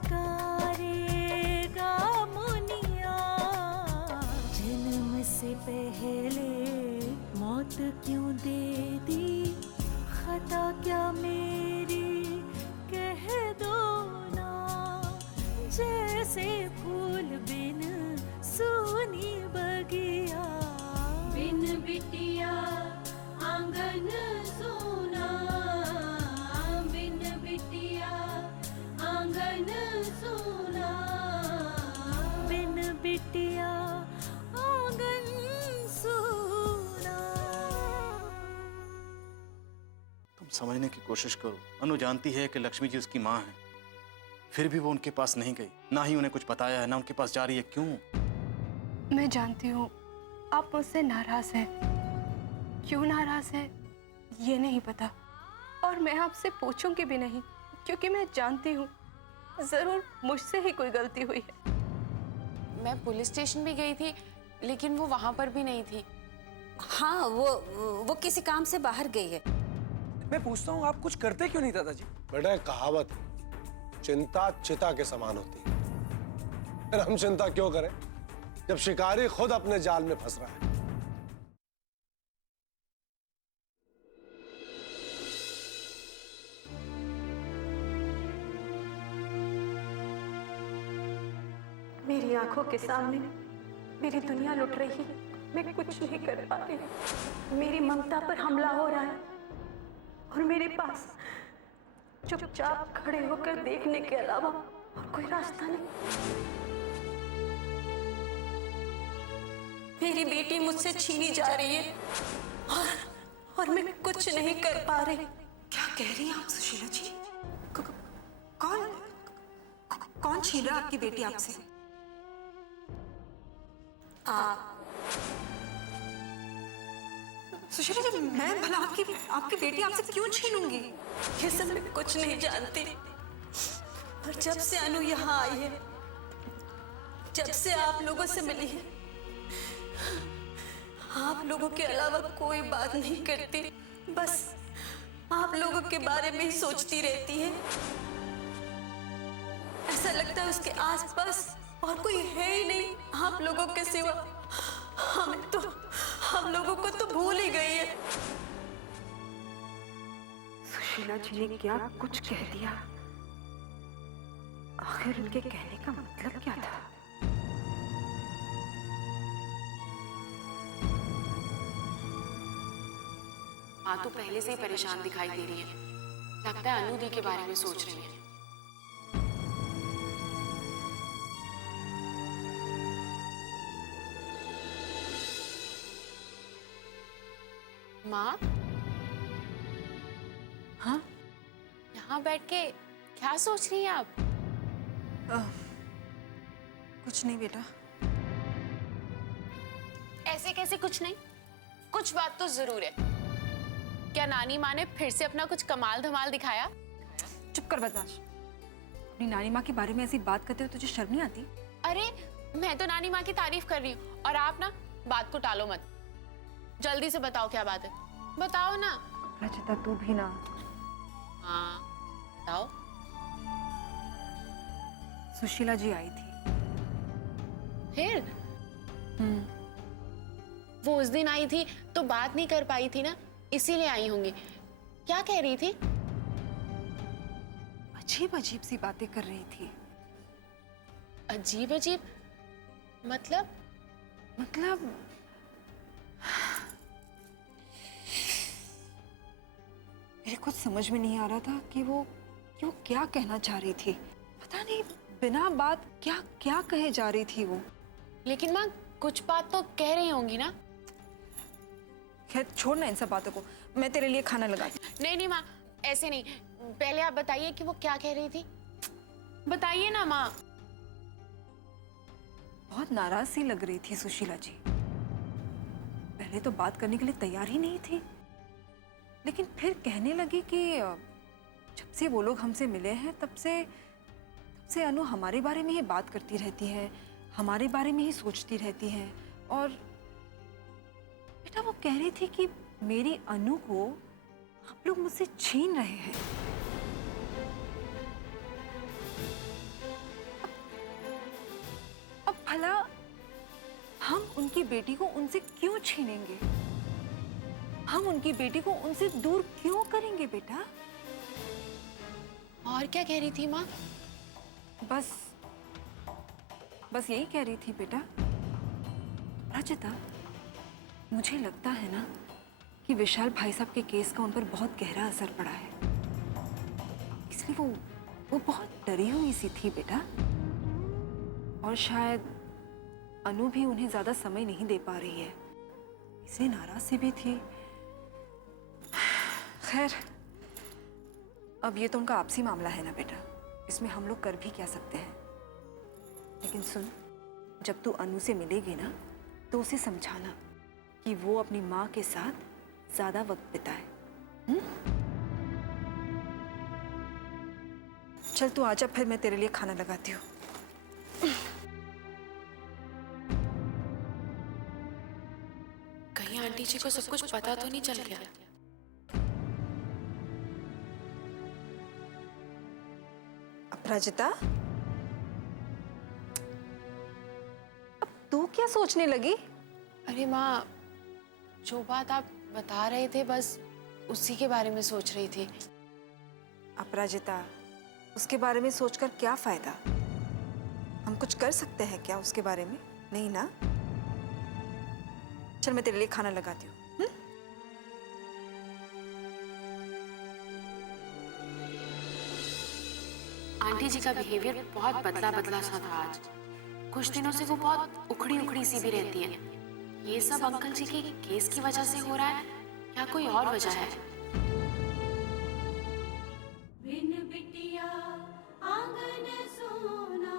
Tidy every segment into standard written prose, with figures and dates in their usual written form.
पुकारेगा मुनिया, जन्म से पहले मौत क्यों दे दी, खता क्या मेरी कह दो ना, जैसे फूल बिन सूनी बगिया, बिन बिटिया आंगन सूना, बिन बिटिया आंगन सूना, बिन बिटिया आंगन सूना। तुम समझने की कोशिश करो। अनु जानती है कि लक्ष्मी जी उसकी माँ है, फिर भी वो उनके पास नहीं गई, ना ही उन्हें कुछ बताया है, ना उनके पास जा रही है। क्यों? मैं जानती हूँ आप मुझसे नाराज हैं। क्यों नाराज हैं ये नहीं पता, और मैं आपसे पूछूंगी भी नहीं, क्योंकि मैं जानती हूँ जरूर मुझसे ही कोई गलती हुई है। मैं पुलिस स्टेशन भी गई थी, लेकिन वो वहां पर भी नहीं थी। हाँ, वो किसी काम से बाहर गई है। मैं पूछता हूँ, आप कुछ करते क्यों नहीं दादाजी? बेटा, कहावत है, चिंता चिता के समान होती है। फिर हम चिंता क्यों करें जब शिकारी खुद अपने जाल में फंस रहा है। मेरी आंखों के सामने मेरी दुनिया लुट रही है, मैं कुछ नहीं कर पा रही। मेरी ममता पर हमला हो रहा है और मेरे पास चुपचाप खड़े होकर देखने के अलावा और कोई रास्ता नहीं। मेरी बेटी मुझसे छीनी जा रही है और मैं कुछ नहीं कर पा रही। क्या कह रही हैं आप सुशीला जी? कौन छीन रहा आपकी बेटी आपसे? सुशीला जी, मैं भला आपकी बेटी आपसे क्यों छीनूंगी? ये सब मैं कुछ नहीं जानती, और जब से अनु यहाँ आई है, जब से आप लोगों से मिली है, आप लोगों के अलावा कोई बात नहीं करती, बस आप लोगों के बारे में ही सोचती रहती है। ऐसा लगता है उसके आसपास और कोई है ही नहीं आप लोगों के सिवा। हम लोगों को तो भूल ही गई है। सुशीला जी ने क्या कुछ कह दिया? आखिर उनके कहने का मतलब क्या था? माँ तो पहले से ही परेशान दिखाई दे रही है, लगता है अनु दी के बारे में सोच रही है। माँ, हाँ? यहाँ बैठ के क्या सोच रही हैं आप? कुछ नहीं बेटा। ऐसे कैसे कुछ नहीं? कुछ बात तो जरूर है। क्या नानी माँ ने फिर से अपना कुछ कमाल धमाल दिखाया? चुप कर बदमाश। अपनी नानी माँ के बारे में ऐसी बात करते हो तुझे शर्म नहीं आती? अरे मैं तो नानी माँ की तारीफ कर रही हूँ, और आप ना बात को टालो मत। जल्दी से बताओ क्या बात है, बताओ ना। रचिता तू भी ना। हाँ बताओ। सुशीला जी आई थी। फिर? वो उस दिन आई थी तो बात नहीं कर पाई थी ना, इसीलिए आई होंगी। क्या कह रही थी? अजीब अजीब सी बातें कर रही थी। अजीब अजीब मतलब? मेरे कुछ समझ में नहीं आ रहा था कि वो क्या कहना चाह रही थी। पता नहीं बिना बात क्या क्या कहे जा रही थी वो। लेकिन माँ कुछ बात तो कह रही होंगी ना। खैर छोड़ ना इन सब बातों को, मैं तेरे लिए खाना लगाती। नहीं माँ, ऐसे नहीं, पहले आप बताइए कि वो क्या कह रही थी। बताइए ना माँ। बहुत नाराज सी लग रही थी सुशीला जी। पहले तो बात करने के लिए तैयार ही नहीं थी, लेकिन फिर कहने लगी कि जब से वो लोग हमसे मिले हैं तब से अनु हमारे बारे में ही बात करती रहती है, हमारे बारे में ही सोचती रहती है। और बेटा वो कह रही थी कि मेरी अनु को आप लोग मुझसे छीन रहे हैं। भला हम उनकी बेटी को उनसे क्यों छीनेंगे? हम उनकी बेटी को उनसे दूर क्यों करेंगे बेटा? और क्या कह रही थी माँ? बस यही कह रही थी बेटा। रचिता, मुझे लगता है ना कि विशाल भाई साहब के केस का उन पर बहुत गहरा असर पड़ा है, इसलिए वो बहुत डरी हुई सी थी बेटा। और शायद अनु भी उन्हें ज्यादा समय नहीं दे पा रही है, इसलिए नाराज सी भी थी। खैर, अब ये तो उनका आपसी मामला है ना बेटा, इसमें हम लोग कर भी क्या सकते हैं। लेकिन सुन, जब तू अनु से मिलेगी ना तो उसे समझाना कि वो अपनी माँ के साथ ज्यादा वक्त बिताए। चल तू आजा, फिर मैं तेरे लिए खाना लगाती हूँ। कहीं आंटी जी को सब कुछ पता तो नहीं चल गया? अपराजिता, अब तू क्या सोचने लगी? अरे माँ, जो बात आप बता रहे थे बस उसी के बारे में सोच रही थी। अपराजिता, उसके बारे में सोचकर क्या फायदा? हम कुछ कर सकते हैं क्या उसके बारे में? नहीं ना। चल मैं तेरे लिए खाना लगाती हूँ। आंटी जी का बिहेवियर बहुत बदला बदला सा था आज। कुछ दिनों से वो बहुत उखड़ी उखड़ी सी भी रहती है। ये सब अंकल जी के केस की वजह से हो रहा है या कोई और वजह है? बिन बिटिया आंगन सोना।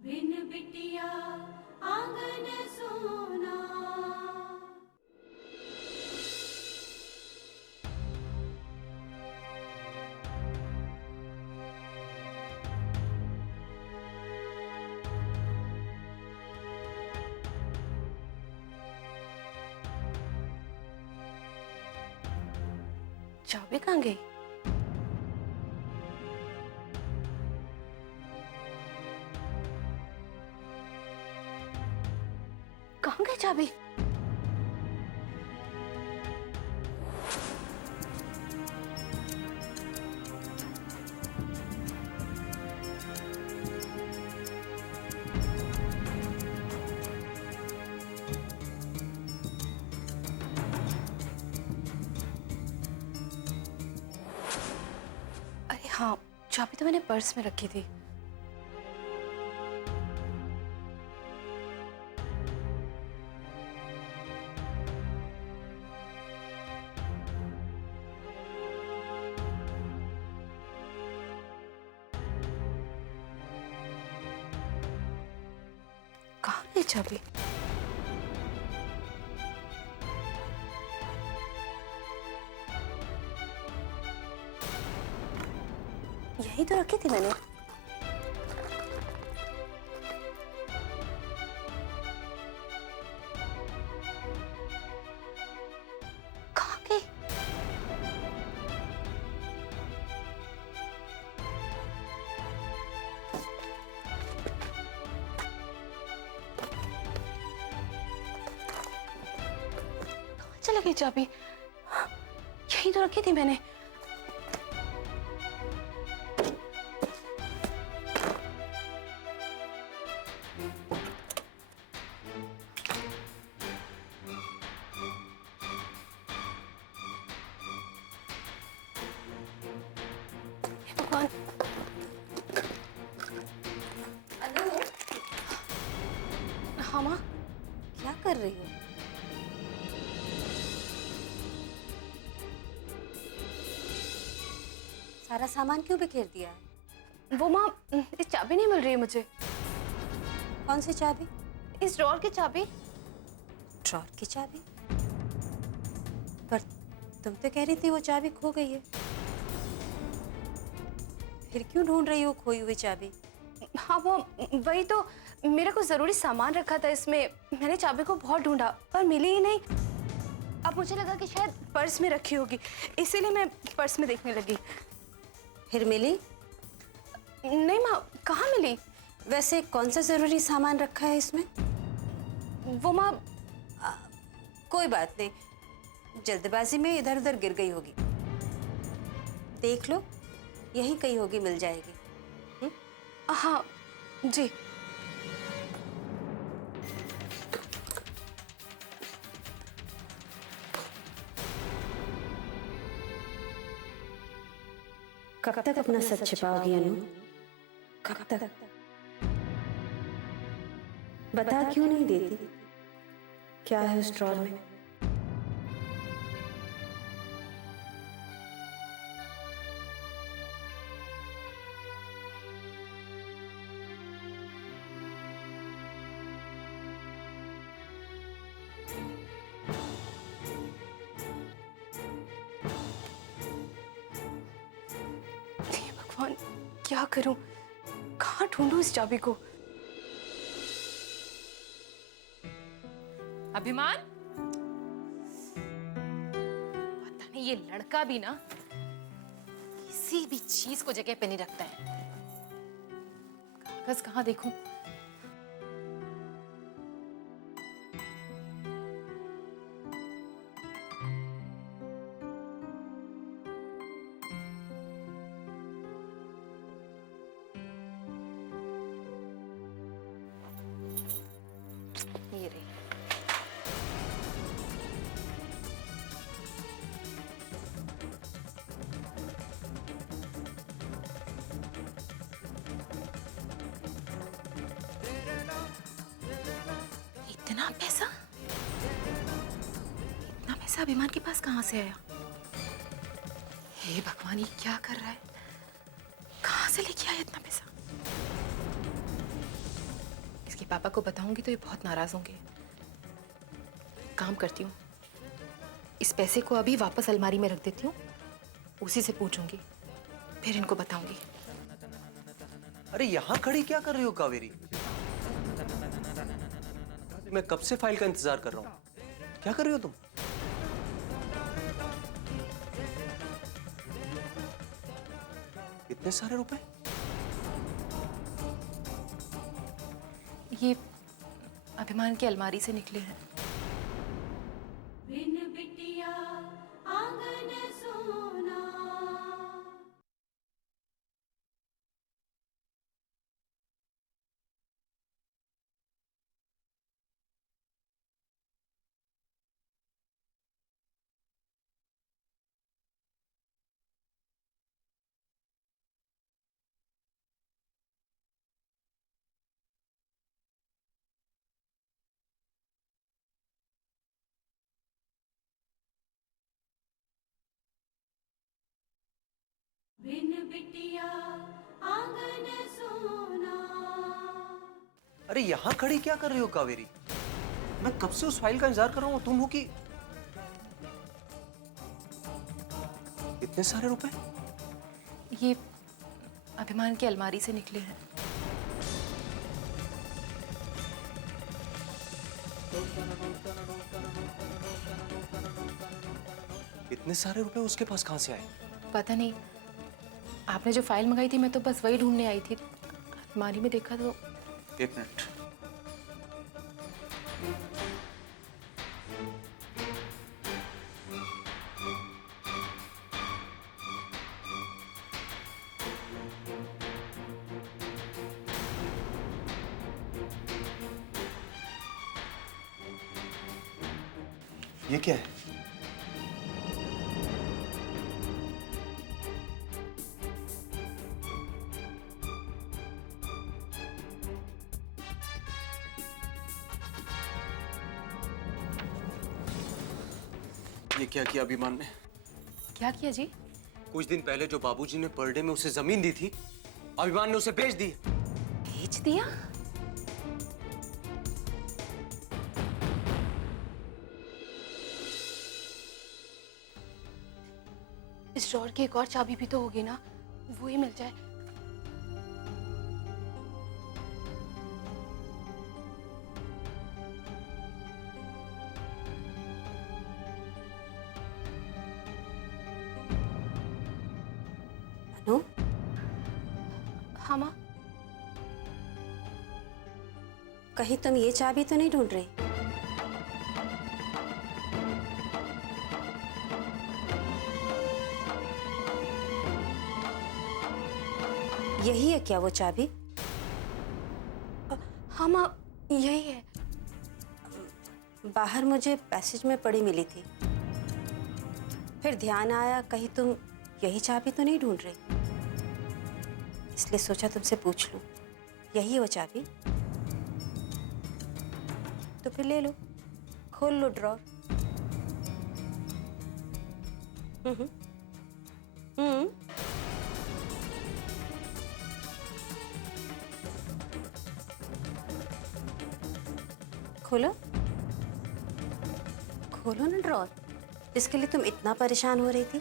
बिन बिटिया आंगन सोना। चाबी कहाँ गई? कहाँ गई चाबी? अरे हाँ, चाबी तो मैंने पर्स में रखी थी। कहाँ गई चाबी? यही तो रखी थी मैंने। कहाँ गई? कहाँ चली गई चाबी? यही तो रखी थी मैंने। भगवान। हाँ माँ, क्या कर रही हो? सारा सामान क्यों बिखेर दिया है? वो माँ, इस चाबी नहीं मिल रही है मुझे। कौन सी चाबी? इस ड्रॉर की चाबी। ड्रॉर की चाबी? पर तुम तो कह रही थी वो चाबी खो गई है। फिर क्यों ढूंढ रही हो खोई हुई चाबी? हाँ वो वही तो, मेरा कुछ जरूरी सामान रखा था इसमें, मैंने चाबी को बहुत ढूंढा पर मिली ही नहीं। अब मुझे लगा कि शायद पर्स में रखी होगी, इसीलिए मैं पर्स में देखने लगी। फिर मिली? नहीं माँ, कहाँ मिली? वैसे कौन सा जरूरी सामान रखा है इसमें? वो माँ, कोई बात नहीं, जल्दबाजी में इधर उधर गिर गई होगी। देख लो, यहीं कहीं होगी, मिल जाएगी। हाँ जी। कब तक अपना सच छिपाओगी अनु? कब तक? बता क्यों नहीं देती? क्या है उस ड्रॉर में? हे भगवान, क्या करूं? कहाँ ढूंढूं इस चाबी को? अभिमान, पता नहीं ये लड़का भी ना किसी भी चीज को जगह पे नहीं रखता है। कागज कहाँ देखूं? ये रही। इतना पैसा? इतना पैसा अभिमान के पास कहाँ से आया? हे भगवान, ये क्या कर रहा है? कहाँ से लेके आया इतना पैसा? इसके पापा को बताऊंगी तो ये बहुत नाराज होंगे। काम करती हूँ, इस पैसे को अभी वापस अलमारी में रख देती हूँ, उसी से पूछूंगी, फिर इनको बताऊंगी। अरे यहाँ खड़ी क्या कर रही हो कावेरी? मैं कब से फाइल का इंतजार कर रहा हूँ। क्या कर रही हो तुम? इतने सारे रुपए? ये अभिमान की अलमारी से निकले हैं। बिन बिटिया आंगन सोना। बिन बिटिया आंगन सोना। अरे यहाँ खड़ी क्या कर रही हो कावेरी? मैं कब से उस फाइल का इंतजार कर रहा हूँ, तुम हो कि इतने सारे रुपए? ये अभिमान की अलमारी से निकले हैं। इतने सारे रुपए उसके पास कहाँ से आए? पता नहीं, आपने जो फाइल मंगाई थी मैं तो बस वही ढूंढने आई थी, अलमारी में देखा तो। एक मिनट। ये क्या है? ये क्या किया अभिमान ने? क्या किया जी? कुछ दिन पहले जो बाबूजी ने बर्थडे में उसे जमीन दी थी, अभिमान ने उसे बेच दी। बेच दिया? ड्रॉर की एक और चाबी भी तो होगी ना, वो ही मिल जाए। अनु, हाँ माँ। कहीं तुम ये चाबी तो नहीं ढूंढ रही? यही है क्या वो चाबी? हाँ माँ, यही है। बाहर मुझे पैसेज में पड़ी मिली थी, फिर ध्यान आया कहीं तुम यही चाबी तो नहीं ढूंढ रही, इसलिए सोचा तुमसे पूछ लूं। यही है वो चाबी? तो फिर ले लो, खोल लो ड्रॉर। हम्म हम्म खोलो, खोलो ना ड्रॉर, जिसके लिए तुम इतना परेशान हो रही थी।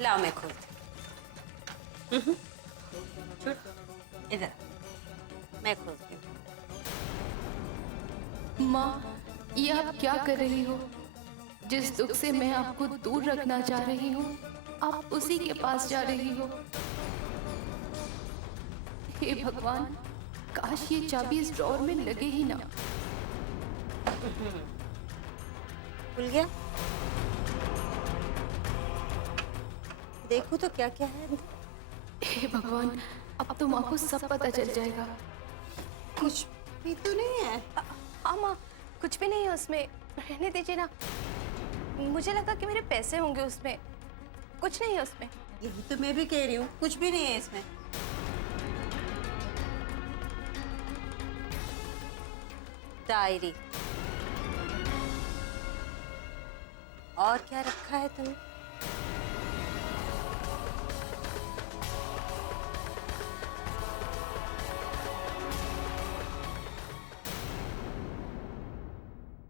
लाओ मैं खोल। इधर मैं खोलती हूँ। माँ, ये आप क्या कर रही हो? जिस दुख से मैं आपको दूर रखना चाह रही हूँ, आप उसी के पास जा रही हो। हे भगवान, काश ये चाबी इस ड्रॉर में लगे ही ना। खुल गया? देखो तो क्या क्या है अंदर। हे भगवान, अब तो माँ को सब पता चल जाएगा। कुछ भी तो नहीं है। हाँ माँ, कुछ भी नहीं है उसमें, रहने दीजिए ना। मुझे लगा कि मेरे पैसे होंगे उसमें, कुछ नहीं है उसमें। यही तो मैं भी कह रही हूँ, कुछ भी नहीं है इसमें। डायरी। और क्या रखा है तुमने?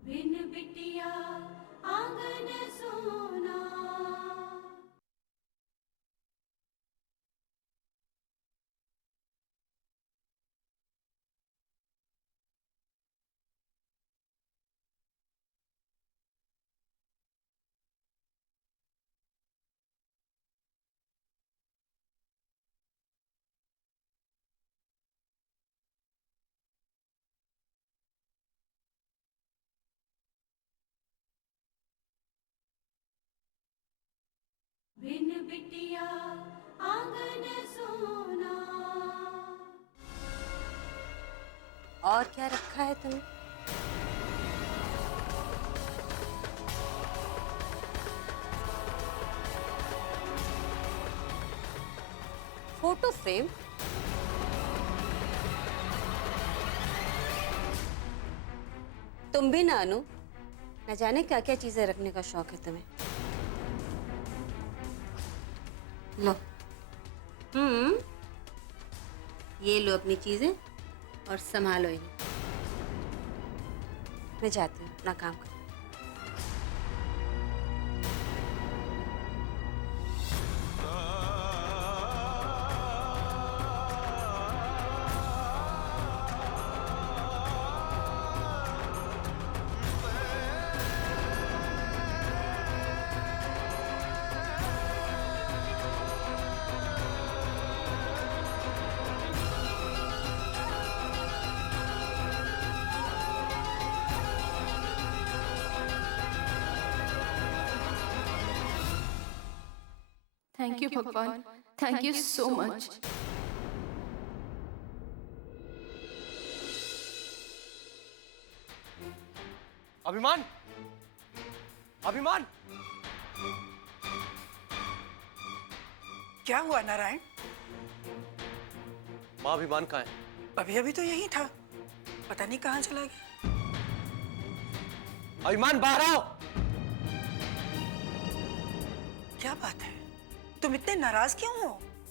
बिन बिटिया आंगन सोना। बिन बिटिया आंगन सोना। और क्या रखा है तुमने? Photo frame. तुम भी ना अनु, न जाने क्या क्या चीजें रखने का शौक है तुम्हें। लो। ये लो अपनी चीजें और संभालो इन्हें। मैं जाती हूँ अपना काम कर। थैंक यू भगवान, थैंक यू सो मच। अभिमान, अभिमान, क्या हुआ नारायण? माँ अभिमान कहाँ है? अभी अभी तो यही था, पता नहीं कहाँ चला गया। अभिमान बाहर आओ। क्या बात है, तुम इतने नाराज क्यों हो?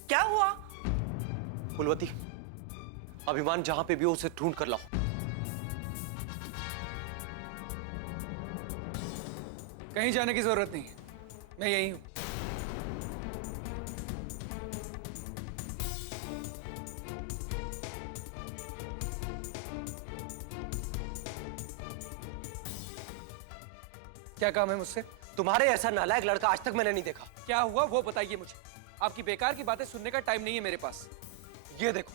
क्या हुआ? फुलवती, अभिमान जहां पे भी हो उसे ढूंढ कर लाओ। कहीं जाने की जरूरत नहीं है, मैं यहीं हूं। क्या काम है मुझसे? तुम्हारे ऐसा नालायक लड़का आज तक मैंने नहीं देखा। क्या हुआ वो बताइए मुझे। आपकी बेकार की बातें सुनने का टाइम नहीं है मेरे पास। ये देखो,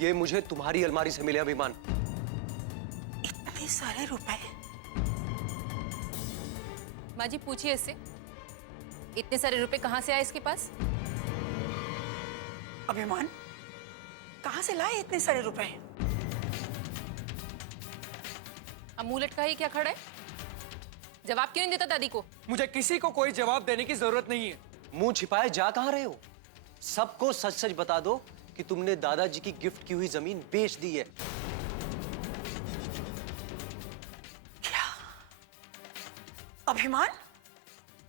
ये मुझे तुम्हारी अलमारी से मिले अभिमान। इतने सारे रुपए? माँ जी पूछिए इससे, इतने सारे रुपए कहाँ से आए इसके पास? अभिमान, कहाँ से लाए इतने सारे रुपए? अब मुंह लटका ही क्या खड़ा है? जवाब क्यों नहीं देता दादी को? मुझे किसी को कोई जवाब देने की जरूरत नहीं है। मुंह छिपाए जा कहां रहे हो? सबको सच सच बता दो कि तुमने दादाजी की गिफ्ट की हुई जमीन बेच दी है। क्या? अभिमान,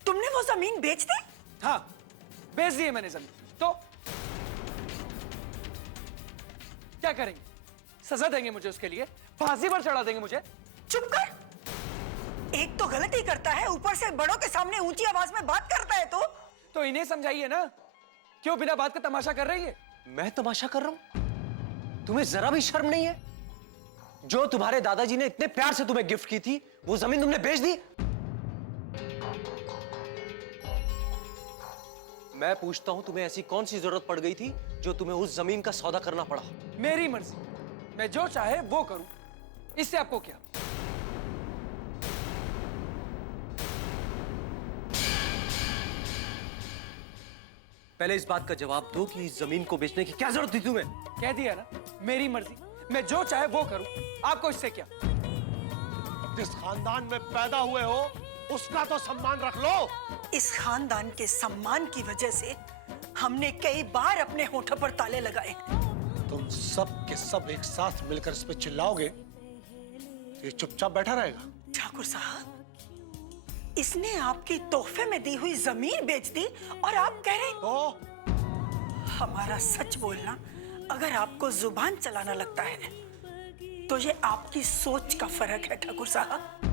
तुमने वो जमीन बेच दी? हाँ, बेच दी है मैंने जमीन। तो क्या करेंगे? सजा देंगे मुझे उसके लिए? फांसी पर चढ़ा देंगे मुझे? चुप कर। एक तो गलती करता है, ऊपर से बड़ों के सामने ऊंची आवाज में बात करता है। तो इन्हें समझाइए ना, क्यों बिना बात का तमाशा कर रही है? मैं तमाशा कर रहा हूं? तुम्हें जरा भी शर्म नहीं है? जो तुम्हारे दादाजी ने इतने प्यार से तुम्हें गिफ्ट की थी, वो जमीन तुमने बेच दी। मैं पूछता हूं, तुम्हें ऐसी कौन सी जरूरत पड़ गई थी जो तुम्हें उस जमीन का सौदा करना पड़ा? मेरी मर्जी, मैं जो चाहे वो करूं, इससे आपको क्या? पहले इस बात का जवाब दो कि इस जमीन को बेचने की क्या जरूरत थी तुम्हें? कह दिया ना, मेरी मर्जी, मैं जो चाहे वो करूं, आपको इससे क्या? जिस खानदान में पैदा हुए हो उसका तो सम्मान रख लो। इस खानदान के सम्मान की वजह से हमने कई बार अपने होठों पर ताले लगाए। तुम सब के सब एक साथ मिलकर इस पे चिल्लाओगे तो ये चुपचाप बैठा रहेगा? ठाकुर साहब, इसने आपकी तोहफे में दी हुई जमीन बेच दी और आप कह रहे तो हमारा सच बोलना अगर आपको जुबान चलाना लगता है तो ये आपकी सोच का फर्क है ठाकुर साहब।